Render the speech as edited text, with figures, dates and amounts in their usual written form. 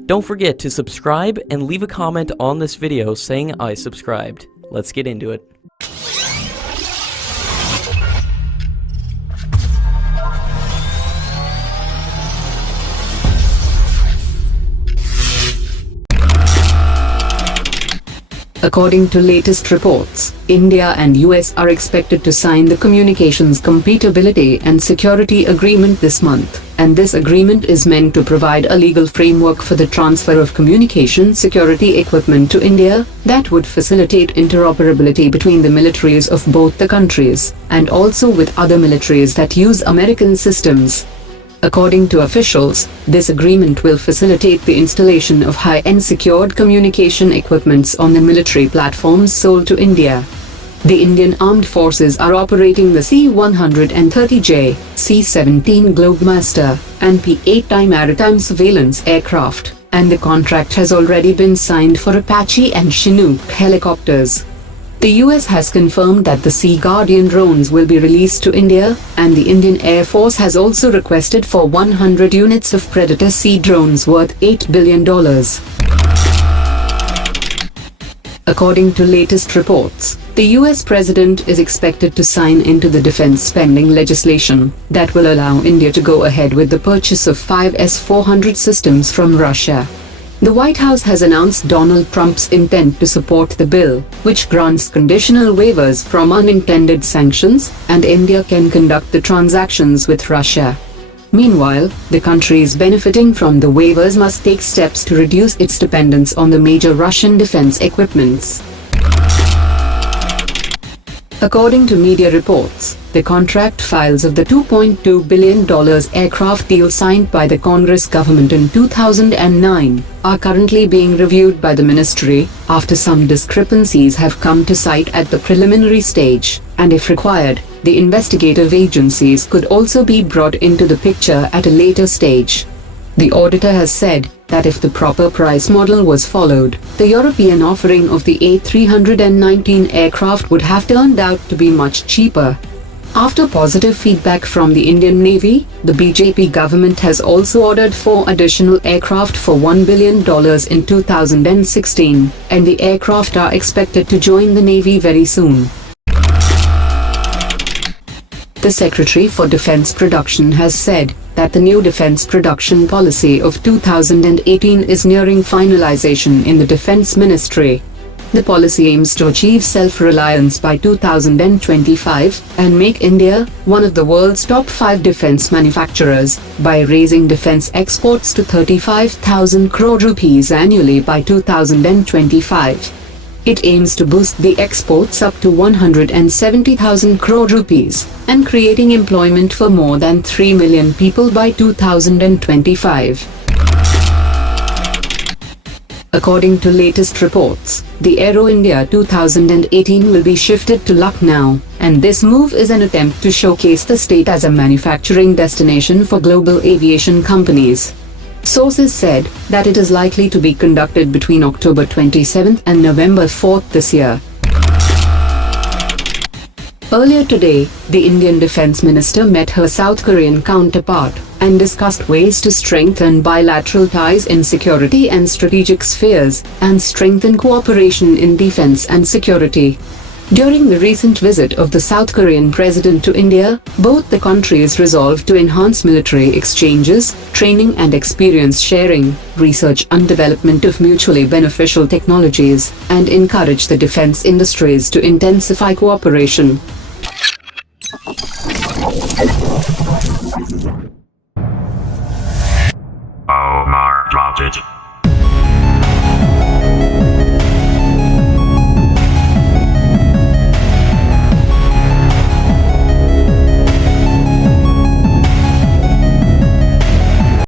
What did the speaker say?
Don't forget to subscribe and leave a comment on this video saying I subscribed. Let's get into it. According to latest reports, India and US are expected to sign the Communications Compatibility and Security Agreement this month, and this agreement is meant to provide a legal framework for the transfer of communication security equipment to India that would facilitate interoperability between the militaries of both the countries, and also with other militaries that use American systems. According to officials, this agreement will facilitate the installation of high-end secured communication equipments on the military platforms sold to India. The Indian Armed Forces are operating the C-130J, C-17 Globemaster, and P-8I maritime surveillance aircraft, and the contract has already been signed for Apache and Chinook helicopters. The US has confirmed that the Sea Guardian drones will be released to India, and the Indian Air Force has also requested for 100 units of Predator Sea drones worth $8 billion. According to latest reports, the US President is expected to sign into the defense spending legislation that will allow India to go ahead with the purchase of 5 S400 systems from Russia. The White House has announced Donald Trump's intent to support the bill, which grants conditional waivers from unintended sanctions, and India can conduct the transactions with Russia. Meanwhile, the countries benefiting from the waivers must take steps to reduce its dependence on the major Russian defense equipments. According to media reports, the contract files of the $2.2 billion aircraft deal signed by the Congress government in 2009 are currently being reviewed by the ministry after some discrepancies have come to sight at the preliminary stage, and if required, the investigative agencies could also be brought into the picture at a later stage. The auditor has said that if the proper price model was followed, the European offering of the A319 aircraft would have turned out to be much cheaper. After positive feedback from the Indian Navy, the BJP government has also ordered 4 additional aircraft for $1 billion in 2016, and the aircraft are expected to join the Navy very soon. The Secretary for Defense Production has said that the new defense production policy of 2018 is nearing finalization in the Defense Ministry. The policy aims to achieve self-reliance by 2025 and make India one of the world's top 5 defense manufacturers by raising defense exports to 35,000 crore rupees annually by 2025. It aims to boost the exports up to 170,000 crore rupees and creating employment for more than 3 million people by 2025. According to latest reports, the Aero India 2018 will be shifted to Lucknow, and this move is an attempt to showcase the state as a manufacturing destination for global aviation companies. Sources said that it is likely to be conducted between October 27th and November 4th this year. Earlier today, the Indian Defence Minister met her South Korean counterpart and discussed ways to strengthen bilateral ties in security and strategic spheres and strengthen cooperation in defense and security. During the recent visit of the South Korean president to India, both the countries resolved to enhance military exchanges, training and experience sharing, research and development of mutually beneficial technologies, and encourage the defense industries to intensify cooperation.